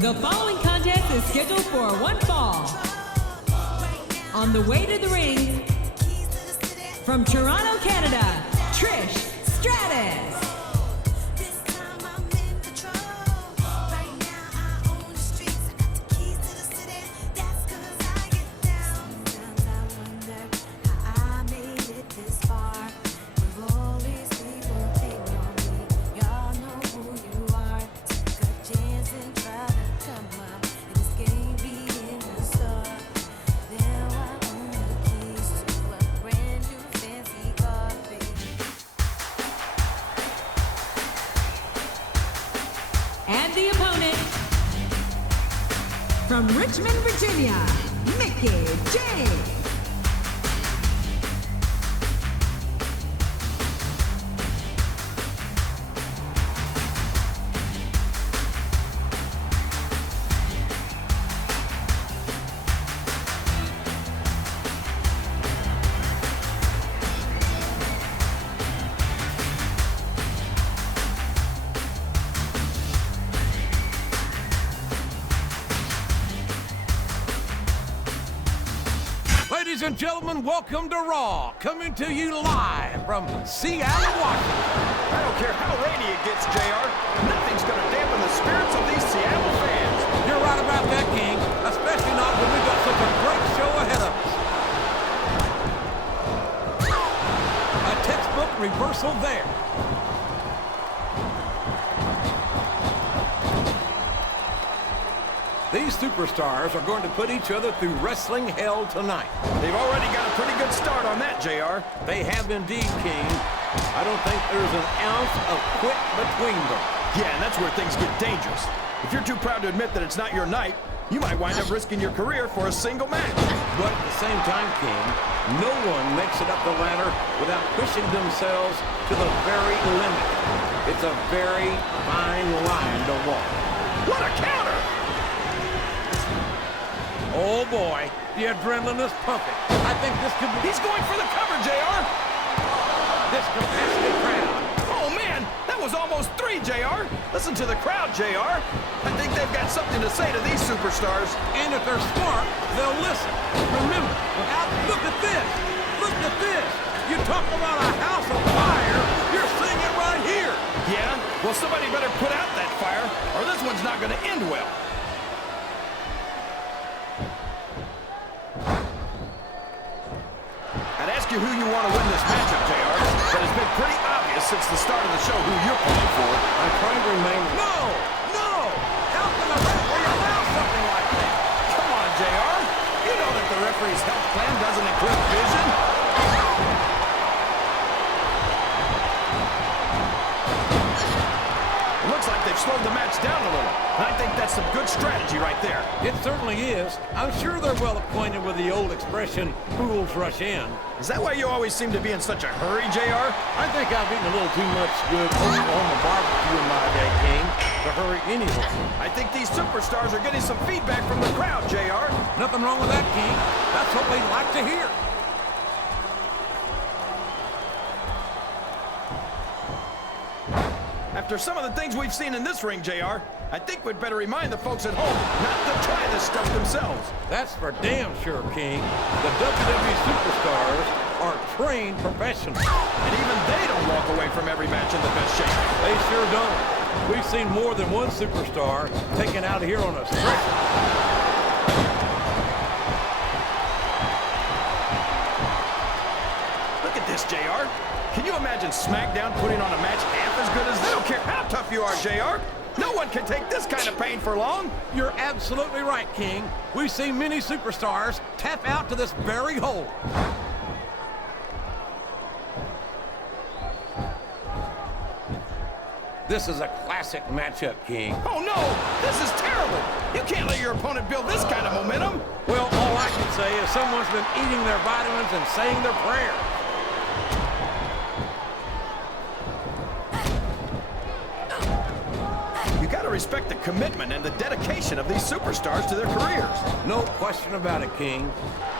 The following contest is scheduled for one fall. On the way to the ring, from Toronto, Canada, Trish Stratus. And the opponent, from Richmond, Virginia, Mickie J. Ladies and gentlemen, welcome to Raw, coming to you live from Seattle, Washington. I don't care how rainy it gets, JR. Nothing's going to dampen the spirits of these Seattle fans. You're right about that, King, especially not when we've got such a great show ahead of us. A textbook reversal there. These superstars are going to put each other through wrestling hell tonight. They've already got a pretty good start on that, JR. They have indeed, King. I don't think there's an ounce of quit between them. Yeah, and that's where things get dangerous. If you're too proud to admit that it's not your night, you might wind up risking your career for a single match. But at the same time, King, no one makes it up the ladder without pushing themselves to the very limit. It's a very fine line to walk. What a counter! Oh boy, the adrenaline is pumping. I think this could be... He's going for the cover, JR! This capacity crowd. Oh man, that was almost 3, JR! Listen to the crowd, JR! I think they've got something to say to these superstars. And if they're smart, they'll listen. Remember, look at this! Look at this! You talk about a house of fire, you're seeing it right here! Yeah? Well, somebody better put out that fire, or this one's not going to end well. You who you want to win this matchup, JR, but it's been pretty obvious since the start of the show who you're pulling for. I'm trying to remain... No! How can a referee allow something like that? Come on, JR. You know that the referee's health plan doesn't include vision. It looks like they've slowed the match down a little. And I think that's some good strategy right there. It certainly is. I'm sure they're well acquainted with the old expression, fools rush in. Is that why you always seem to be in such a hurry, JR? I think I've eaten a little too much good Oklahoma barbecue in my day, King, to hurry anywhere. I think these superstars are getting some feedback from the crowd, JR. Nothing wrong with that, King. That's what we'd like to hear. After some of the things we've seen in this ring, JR, I think we'd better remind the folks at home not to try this stuff themselves. That's for damn sure, King. The WWE superstars are trained professionals. And even they don't walk away from every match in the best shape. They sure don't. We've seen more than one superstar taken out here on a stretcher. Look at this, JR. Can you imagine SmackDown putting on a match half as good as they don't care how tough you are, JR? No one can take this kind of pain for long. You're absolutely right, King. We've seen many superstars tap out to this very hole. This is a classic matchup, King. Oh, no! This is terrible! You can't let your opponent build this kind of momentum. Well, all I can say is someone's been eating their vitamins and saying their prayers. Respect the commitment and the dedication of these superstars to their careers. No question about it, King.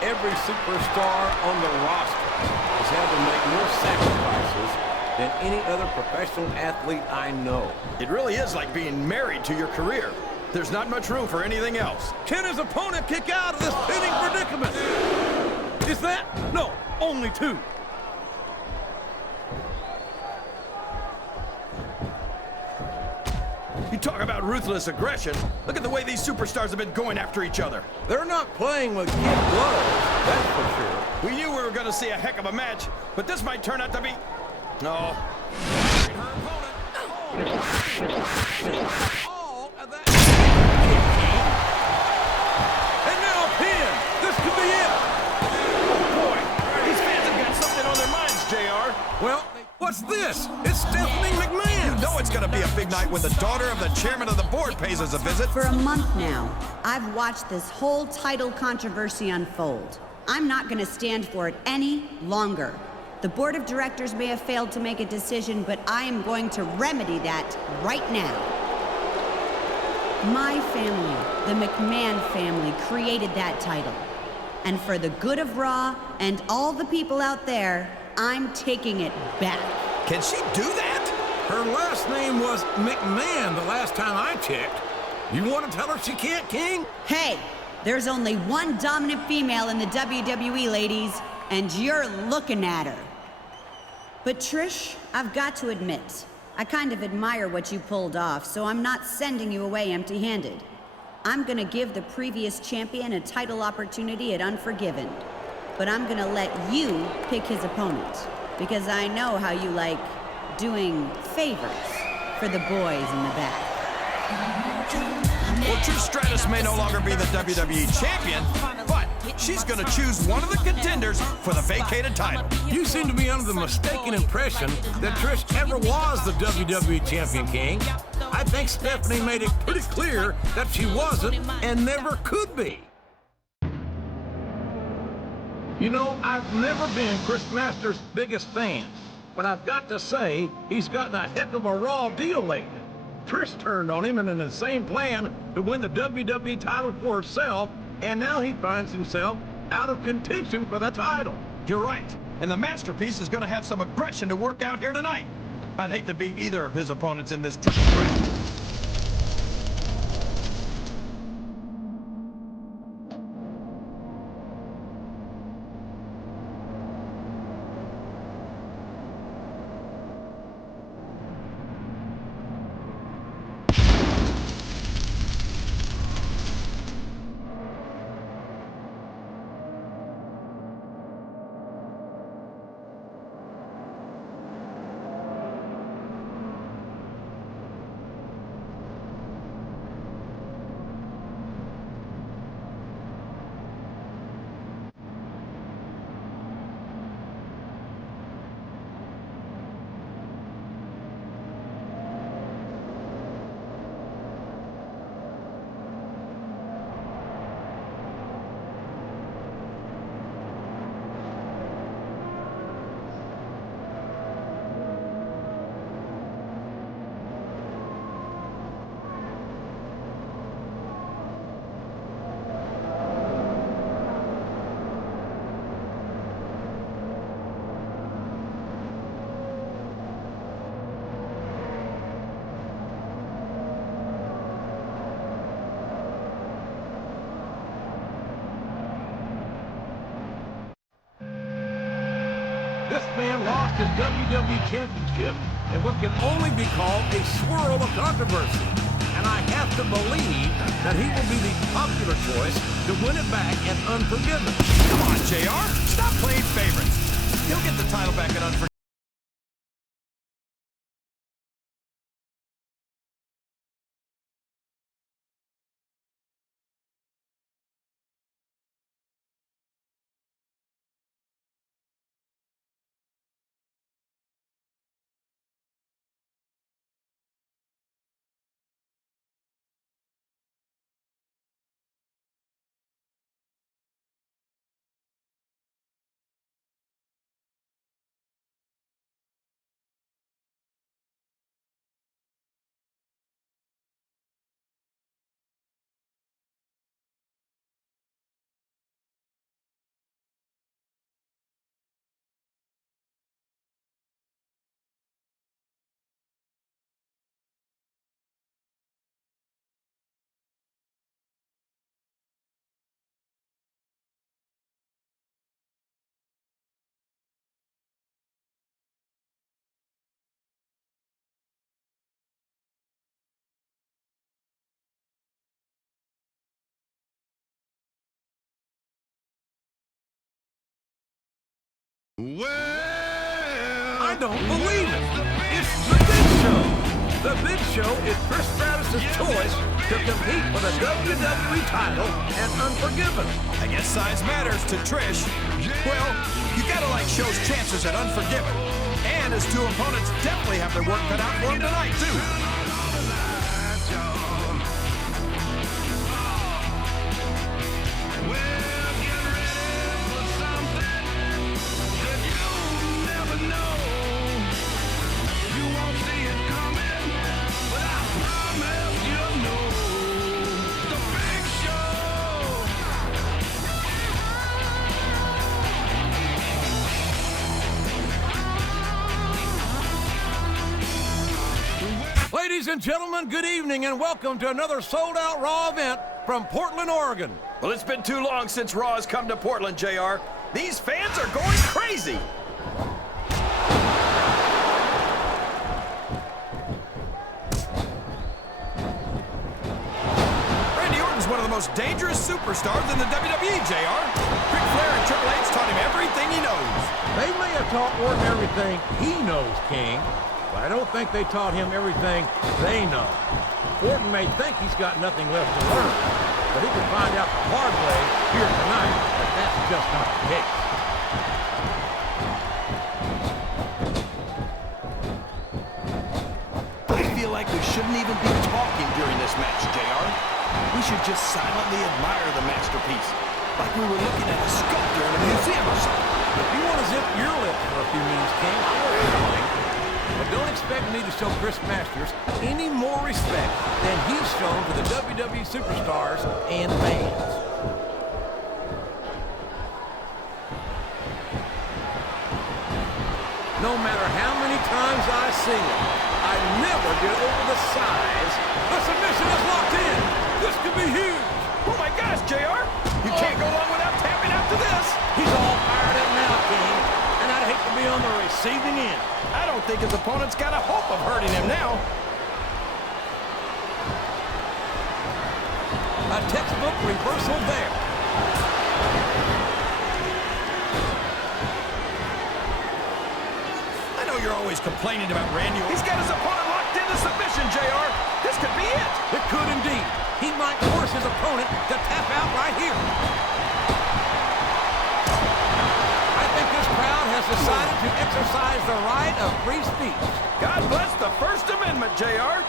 Every superstar on the roster has had to make more sacrifices than any other professional athlete I know. It really is like being married to your career. There's not much room for anything else. Can his opponent kick out of this pinning predicament? Is that? No, only 2. You talk about ruthless aggression. Look at the way these superstars have been going after each other. They're not playing with kid gloves, that's for sure. We knew we were going to see a heck of a match, but this might turn out to be... No. All of that. And now a pin. This could be it. Oh, boy. These fans have got something on their minds, JR. Well, what's this? It's Stephanie McMahon. You know it's going to be a big night when the daughter of the chairman of the board pays us a visit. For a month now, I've watched this whole title controversy unfold. I'm not going to stand for it any longer. The board of directors may have failed to make a decision, but I am going to remedy that right now. My family, the McMahon family, created that title. And for the good of Raw and all the people out there, I'm taking it back. Can she do that? Her last name was McMahon the last time I checked. You want to tell her she can't, King? Hey, there's only one dominant female in the WWE, ladies, and you're looking at her. But Trish, I've got to admit, I kind of admire what you pulled off, so I'm not sending you away empty-handed. I'm gonna give the previous champion a title opportunity at Unforgiven, but I'm gonna let you pick his opponent, because I know how you like doing favors for the boys in the back. Well, Trish Stratus may no longer be the WWE champion, but she's going to choose one of the contenders for the vacated title. You seem to be under the mistaken impression that Trish ever was the WWE Champion, King. I think Stephanie made it pretty clear that she wasn't and never could be. You know, I've never been Chris Masters' biggest fan, but I've got to say he's gotten a heck of a raw deal lately. Trish turned on him and in the same plan to win the WWE title for herself, and now he finds himself out of contention for the title. You're right. And the masterpiece is going to have some aggression to work out here tonight. I'd hate to be either of his opponents in this triple threat. This man lost his WWE Championship in what can only be called a swirl of controversy. And I have to believe that he will be the popular choice to win it back at Unforgiven. Come on, JR. Stop playing favorites. He'll get the title back at Unforgiven. Well, I don't believe it. It's the Big Show. The Big Show is Trish Stratus' choice to compete for the WWE title and Unforgiven. I guess size matters to Trish. Well, you gotta like Show's chances at Unforgiven. And his two opponents definitely have their work cut out for him tonight, too. Ladies and gentlemen, good evening and welcome to another sold-out Raw event from Portland, Oregon. Well, it's been too long since Raw has come to Portland, JR. These fans are going crazy. Randy Orton's one of the most dangerous superstars in the WWE, JR. Ric Flair and Triple H taught him everything he knows. They may have taught Orton everything he knows, King, but I don't think they taught him everything they know. Orton may think he's got nothing left to learn, but he can find out the hard way here tonight that that's just not the case. I feel like we shouldn't even be talking during this match, JR. We should just silently admire the masterpiece, like we were looking at a sculpture in a museum or something. If you want to zip your lips for a few minutes, King, I don't mind. But don't expect me to show Chris Masters any more respect than he's shown to the WWE superstars and fans. No matter how many times I see it, I never get over the size. The submission is locked in. This could be huge. Oh my gosh, JR! You can't go long without tapping out to this. He's all fired up now, King, and I'd hate to be on the receiving end. I don't think his opponent's got a hope of hurting him now. A textbook reversal there. I know you're always complaining about Randy. He's got his opponent locked into submission, JR. This could be it. It could indeed. He might force his opponent to tap out right here. I think this crowd has decided to exercise the right of free speech. God bless the First Amendment, JR.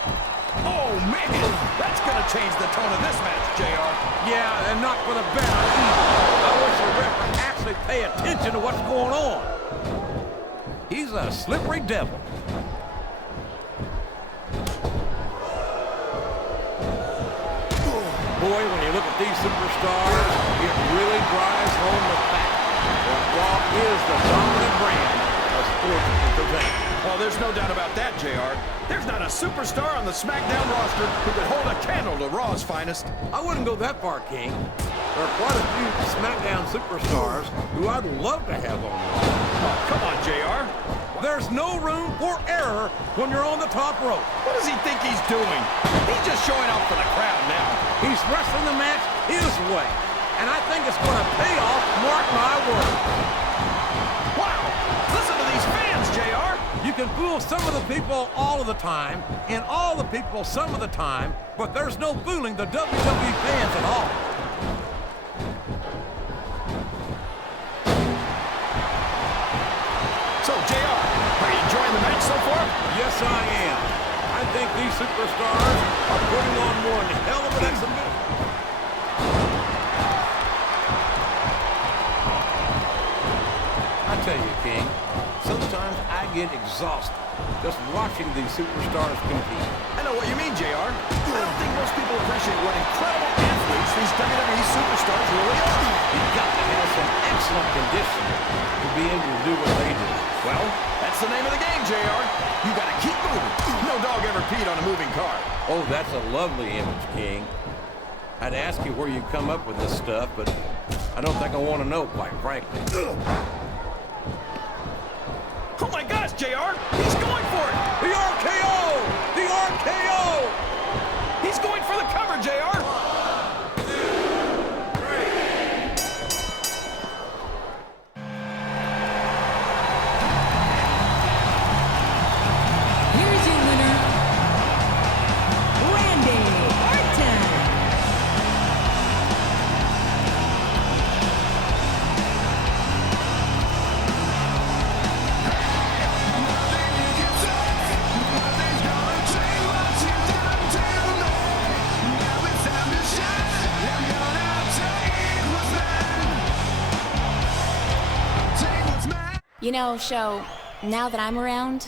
Oh, man. That's going to change the tone of this match, JR. Yeah, and not for the better either. I wish the ref would actually pay attention to what's going on. He's a slippery devil. Boy, when you look at these superstars, it really drives home the fact that Raw is the dominant brand of sports entertainment. Well, there's no doubt about that, JR. There's not a superstar on the SmackDown roster who could hold a candle to Raw's finest. I wouldn't go that far, King. There are quite a few SmackDown superstars who I'd love to have on Raw. Oh, come on, JR. There's no room for error when you're on the top rope. What does he think he's doing? He's just showing off for the crowd now. He's wrestling the match his way, and I think it's going to pay off, mark my words. Wow! Listen to these fans, JR! You can fool some of the people all of the time, and all the people some of the time, but there's no fooling the WWE fans at all. So, JR, are you enjoying the match so far? Yes, I am. I think these superstars are putting on one hell of an exhibition. I tell you, King, sometimes I get exhausted just watching these superstars compete. I know what you mean, JR. I don't think most people appreciate what incredible athletes these WWE superstars really are. You've got to have some excellent conditioning to be able to do what they do. Well, that's the name of the game, JR. You gotta keep moving. No dog ever peed on a moving car. Oh, that's a lovely image, King. I'd ask you where you come up with this stuff, but I don't think I want to know, quite frankly. Oh my gosh, JR! He's going for it! The RKO! The RKO! He's going for the cover, JR! You know, Show, now that I'm around,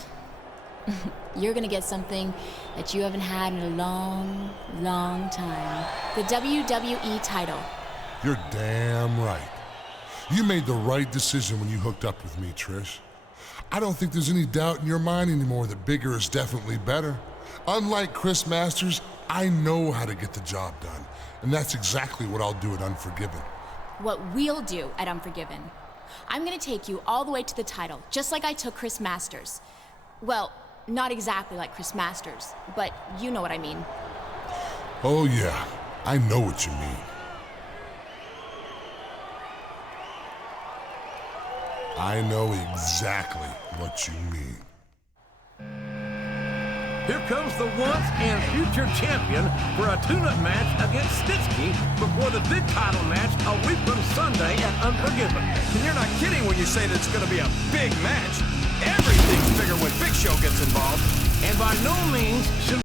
you're gonna get something that you haven't had in a long, long time. The WWE title. You're damn right. You made the right decision when you hooked up with me, Trish. I don't think there's any doubt in your mind anymore that bigger is definitely better. Unlike Chris Masters, I know how to get the job done, and that's exactly what I'll do at Unforgiven. What we'll do at Unforgiven. I'm gonna take you all the way to the title, just like I took Chris Masters. Well, not exactly like Chris Masters, but you know what I mean. Oh yeah, I know what you mean. I know exactly what you mean. Here comes the once and future champion for a tune-up match against Snitzki before the big title match a week from Sunday at Unforgiven. And you're not kidding when you say that it's going to be a big match. Everything's bigger when Big Show gets involved. And by no means should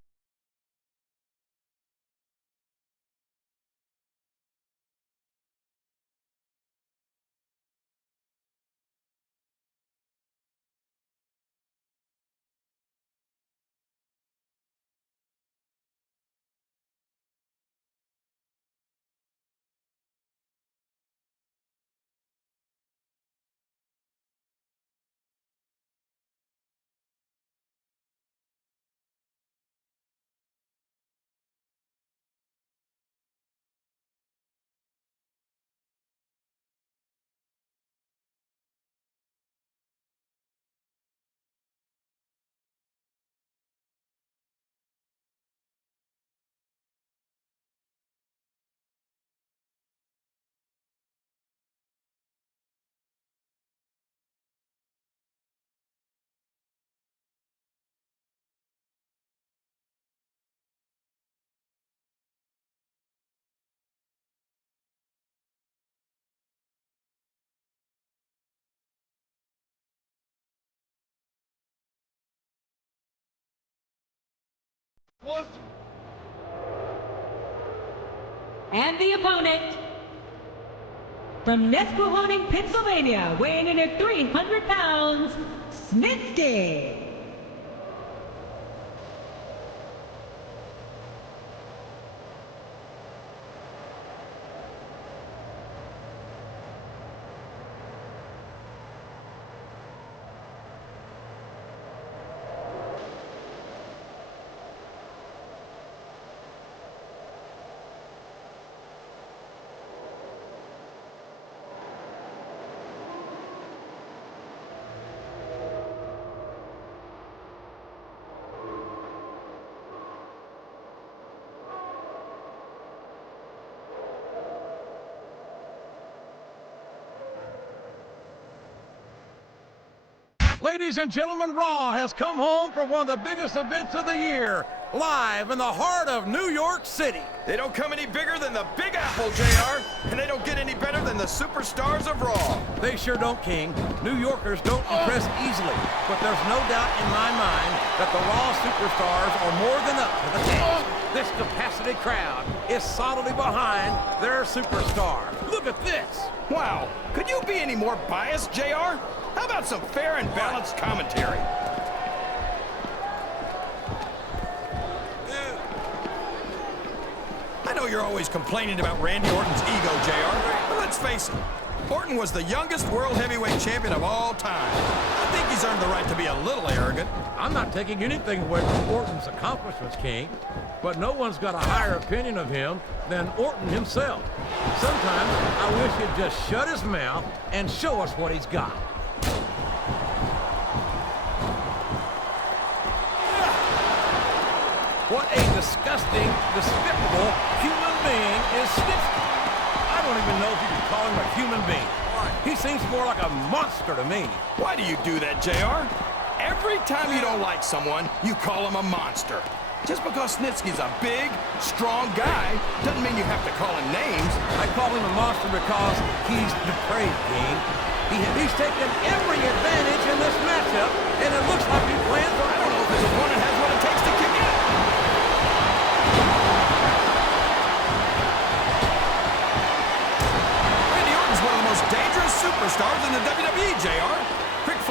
And the opponent, from Nesquehoning, Pennsylvania, weighing in at 300 pounds, Snitzki. Ladies and gentlemen, Raw has come home for one of the biggest events of the year, live in the heart of New York City. They don't come any bigger than the Big Apple, JR, and they don't get any better than the superstars of Raw. They sure don't, King. New Yorkers don't impress easily, but there's no doubt in my mind that the Raw superstars are more than up to the task. This capacity crowd is solidly behind their superstar. Look at this. Wow, could you be any more biased, JR? How about some fair and balanced commentary? I know you're always complaining about Randy Orton's ego, JR, but let's face it, Orton was the youngest World Heavyweight Champion of all time. I think he's earned the right to be a little arrogant. I'm not taking anything away from Orton's accomplishments, King, but no one's got a higher opinion of him than Orton himself. Sometimes I wish he'd just shut his mouth and show us what he's got. What a disgusting, despicable human being is Snitzki. I don't even know if you can call him a human being. He seems more like a monster to me. Why do you do that, JR? Every time you don't like someone, you call him a monster. Just because Snitzki's a big, strong guy doesn't mean you have to call him names. I call him a monster because he's depraved, King. He's taken every advantage in this matchup, and it looks like he plans on... I don't know if his opponent has what it takes to kick in. Randy Orton's one of the most dangerous superstars in the WWE, JR. Quick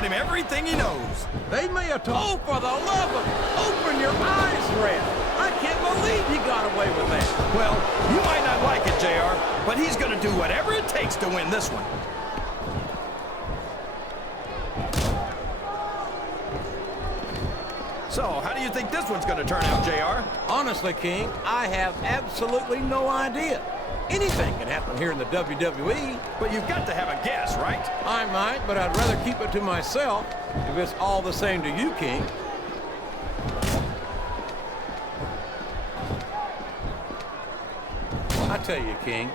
taught him everything he knows. They may have told... Oh, for the love of... Open your eyes, Red. I can't believe he got away with that. Well, you might not like it, JR, but he's going to do whatever it takes to win this one. So, how do you think this one's going to turn out, JR? Honestly, King, I have absolutely no idea. Anything can happen here in the WWE. But you've got to have a guess, right? I might, but I'd rather keep it to myself if it's all the same to you, King. I tell you, King,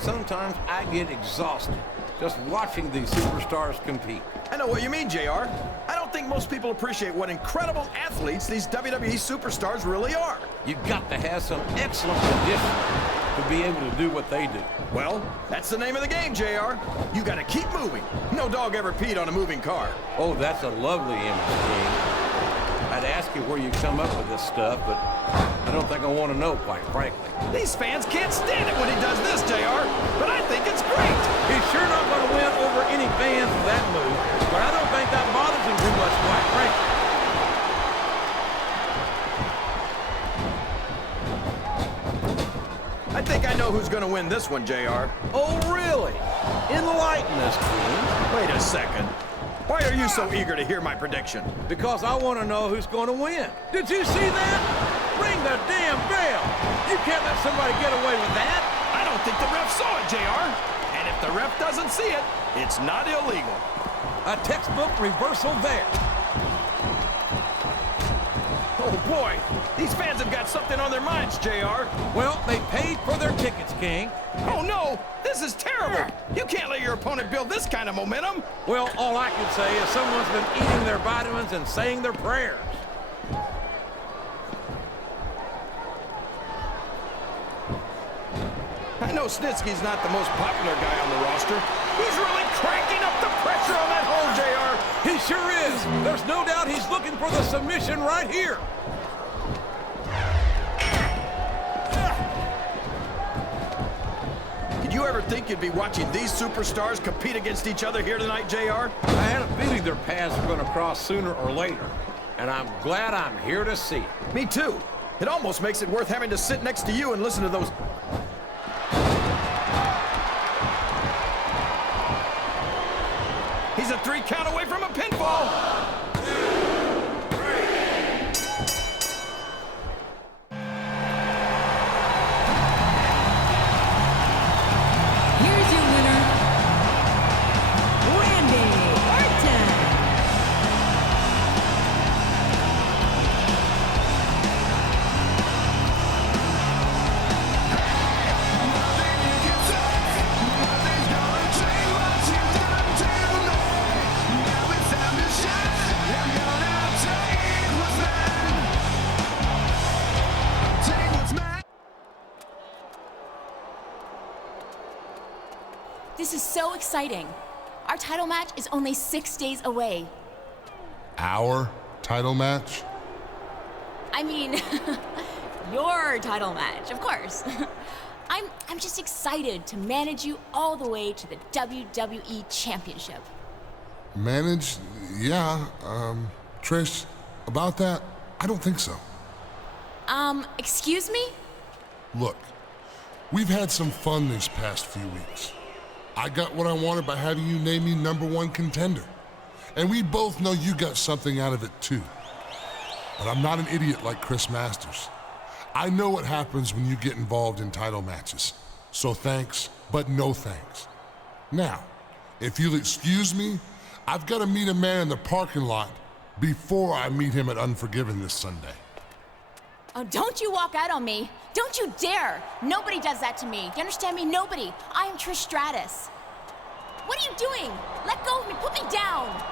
sometimes I get exhausted just watching these superstars compete. I know what you mean, JR. I don't think most people appreciate what incredible athletes these WWE superstars really are. You've got to have some excellent conditioning to be able to do what they do. Well, that's the name of the game, JR. You got to keep moving. No dog ever peed on a moving car. Oh, that's a lovely image, King. I'd ask you where you come up with this stuff, but I don't think I want to know, quite frankly. These fans can't stand it when he does this, JR, but I think it's great. He's sure not going to win over any fans with that move, but I don't think that bothers him too much, quite frankly. I think I know who's going to win this one, JR. Oh, really? Enlighten us, King. Wait a second. Why are you so eager to hear my prediction? Because I want to know who's going to win. Did you see that? Ring the damn bell. You can't let somebody get away with that. I don't think the ref saw it, JR. And if the ref doesn't see it, it's not illegal. A textbook reversal there. Oh, boy. These fans have got something on their minds, JR. Well, they paid for their tickets, King. Oh, no. This is terrible. You can't let your opponent build this kind of momentum. Well, all I can say is someone's been eating their vitamins and saying their prayers. I know Snitzki's not the most popular guy on the roster. He's really cranking up the pressure on that hole, JR. He sure is. There's no doubt he's looking for the submission right here. Did you ever think you'd be watching these superstars compete against each other here tonight, JR? I had a feeling their paths were going to cross sooner or later, and I'm glad I'm here to see it. Me too. It almost makes it worth having to sit next to you and listen to those... He's a 3 count away from a pinfall. Here's your winner, Randy Orton. This is so exciting. Our title match is only 6 days away. Our title match? I mean, your title match, of course. I'm just excited to manage you all the way to the WWE Championship. Managed? Yeah. Trish, about that, I don't think so. Excuse me? Look, we've had some fun these past few weeks. I got what I wanted by having you name me #1 contender. And we both know you got something out of it too. But I'm not an idiot like Chris Masters. I know what happens when you get involved in title matches. So thanks, but no thanks. Now, if you'll excuse me, I've got to meet a man in the parking lot before I meet him at Unforgiven this Sunday. Oh, don't you walk out on me. Don't you dare. Nobody does that to me. Do you understand me? Nobody. I am Trish Stratus. What are you doing? Let go of me. Put me down.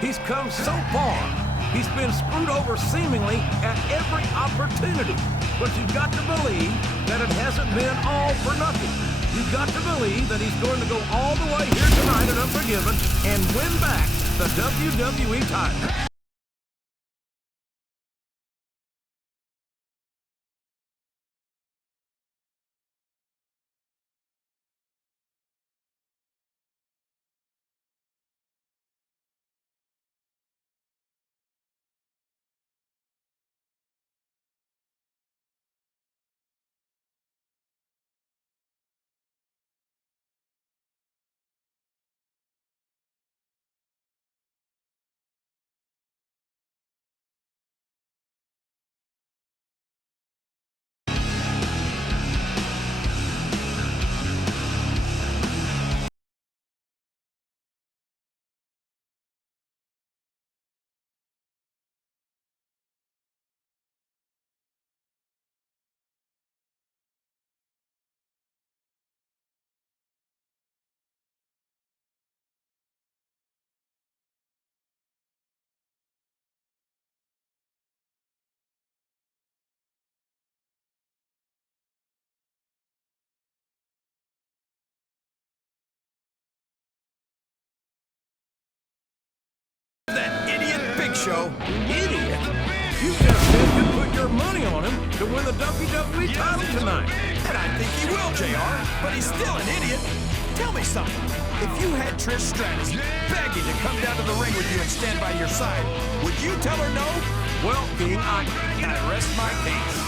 He's come so far. He's been screwed over seemingly at every opportunity. But you've got to believe that it hasn't been all for nothing. You've got to believe that he's going to go all the way here tonight at Unforgiven and win back the WWE title. Show. Idiot! You just said you put your money on him to win the WWE title tonight. And I think he will, JR, but he's still an idiot. Tell me something. If you had Trish Stratus begging to come down to the ring with you and stand by your side, would you tell her no? Well, King, I rest my case.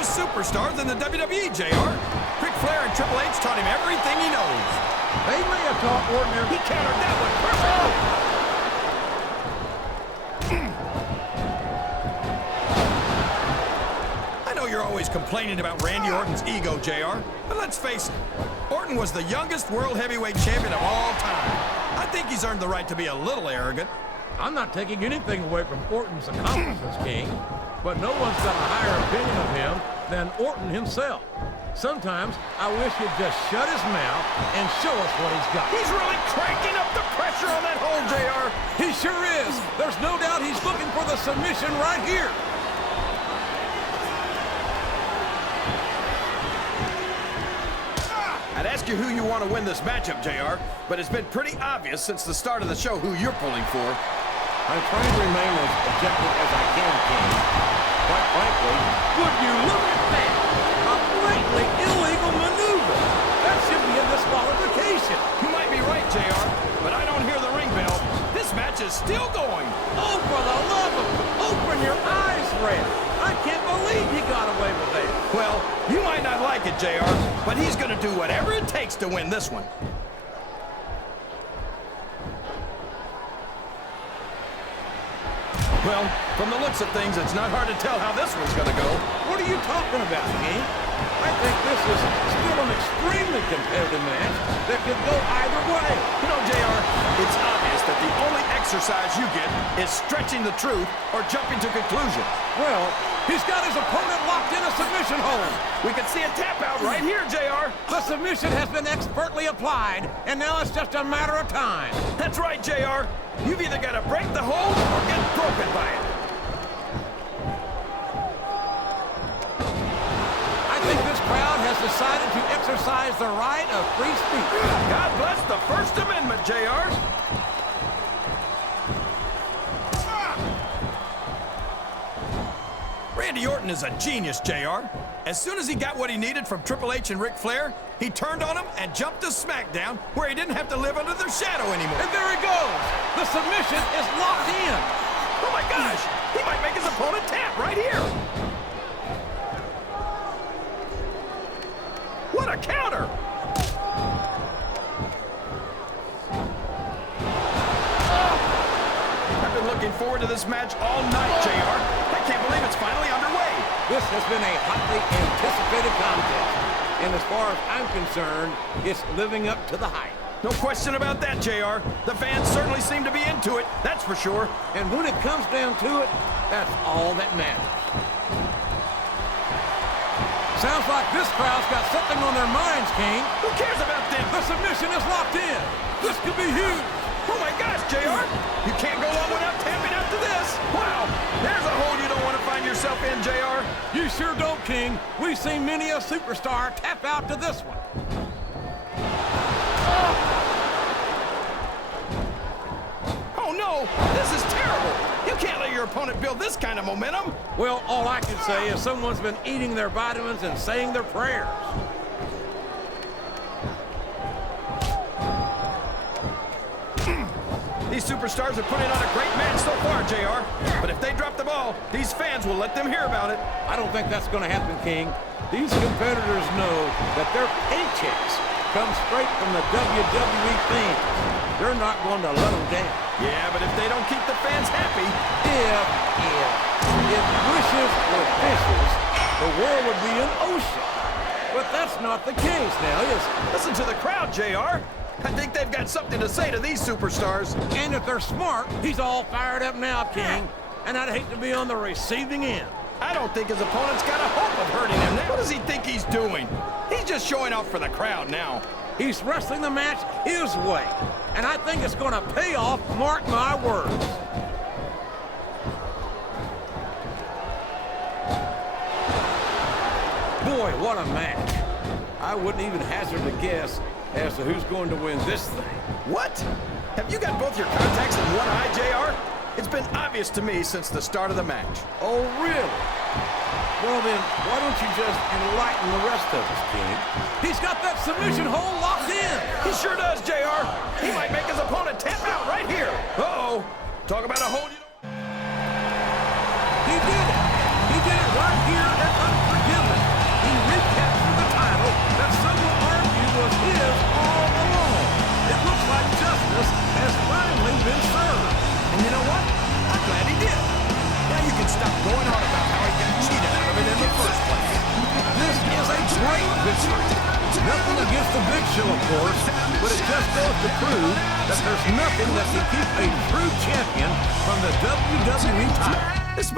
Superstars in the WWE, JR. Ric Flair and Triple H taught him everything he knows. They may have taught Orton. He countered that one perfect. I know you're always complaining about Randy Orton's ego, JR, but let's face it, Orton was the youngest world heavyweight champion of all time. I think he's earned the right to be a little arrogant. I'm not taking anything away from Orton's accomplishments, King, but no one's got a higher opinion of him than Orton himself. Sometimes I wish he'd just shut his mouth and show us what he's got. He's really cranking up the pressure on that hole, JR. He sure is. There's no doubt he's looking for the submission right here. I'd ask you who you want to win this matchup, JR, but it's been pretty obvious since the start of the show who you're pulling for. I'm trying to remain as objective as I can, King. Quite frankly, would you look at that? A blatantly illegal maneuver. That should be a disqualification. You might be right, JR, but I don't hear the ring bell. This match is still going. Oh, for the love of... Open your eyes, Red. I can't believe he got away with that. Well, you might not like it, JR, but he's going to do whatever it takes to win this one. Well, from the looks of things, it's not hard to tell how this one's going to go. What are you talking about, King? I think this is still an extremely competitive match that could go either way. You know, JR, it's obvious that the only exercise you get is stretching the truth or jumping to conclusions. Well, he's got his opponent locked in a submission hold. We can see a tap out right here, JR. The submission has been expertly applied, and now it's just a matter of time. That's right, JR. You've either got to break the hold or get broken by it. I think this crowd has decided to exercise the right of free speech. God bless the First Amendment, JR. Randy Orton is a genius, JR. As soon as he got what he needed from Triple H and Ric Flair, he turned on him and jumped to SmackDown, where he didn't have to live under their shadow anymore. And there he goes. The submission is locked in. Oh my gosh! He might make his opponent tap right here. What a counter! I've been looking forward to this match all night, JR. I can't believe it's finally underway. This has been a hotly anticipated contest. And as far as I'm concerned, it's living up to the hype. No question about that, JR. The fans certainly seem to be into it, that's for sure. And when it comes down to it, that's all that matters. Sounds like this crowd's got something on their minds, King. Who cares about them? The submission is locked in. This could be huge. Oh my gosh, JR! You can't go on without tapping out to this! Wow! There's a hole you don't want to find yourself in, JR! You sure don't, King. We've seen many a superstar tap out to this one. Oh no! This is terrible! You can't let your opponent build this kind of momentum! Well, all I can say is someone's been eating their vitamins and saying their prayers. These superstars have put in on a great match so far, JR. But if they drop the ball, these fans will let them hear about it. I don't think that's going to happen, King. These competitors know that their paychecks come straight from the WWE fans. They're not going to let them down. Yeah, but if they don't keep the fans happy... If wishes were fishes, the world would be an ocean. But that's not the case now, is it? Listen to the crowd, JR. I think they've got something to say to these superstars. And if they're smart, he's all fired up now, King. And I'd hate to be on the receiving end. I don't think his opponent's got a hope of hurting him. What does he think he's doing? He's just showing off for the crowd now. He's wrestling the match his way. And I think it's going to pay off, mark my words. Boy, what a match. I wouldn't even hazard a guess as to who's going to win this thing. What? Have you got both your contacts in one eye, JR? It's been obvious to me since the start of the match. Oh, really? Well, then, why don't you just enlighten the rest of us, King? He's got that submission hold locked in. He sure does, JR. He might make his opponent tap out right here. Uh-oh. Talk about a hold you don't... He did it. He did it right here at Unforgiven. He recaptured the title that some will argue was his all along. It looks like justice has finally been served. And you know what? I'm glad he did. Now you can stop going on about how he got cheated out of it in the first place. This is a great victory. Nothing against the Big Show, of course, but it just goes to prove that there's nothing that can keep a true champion from the WWE title. This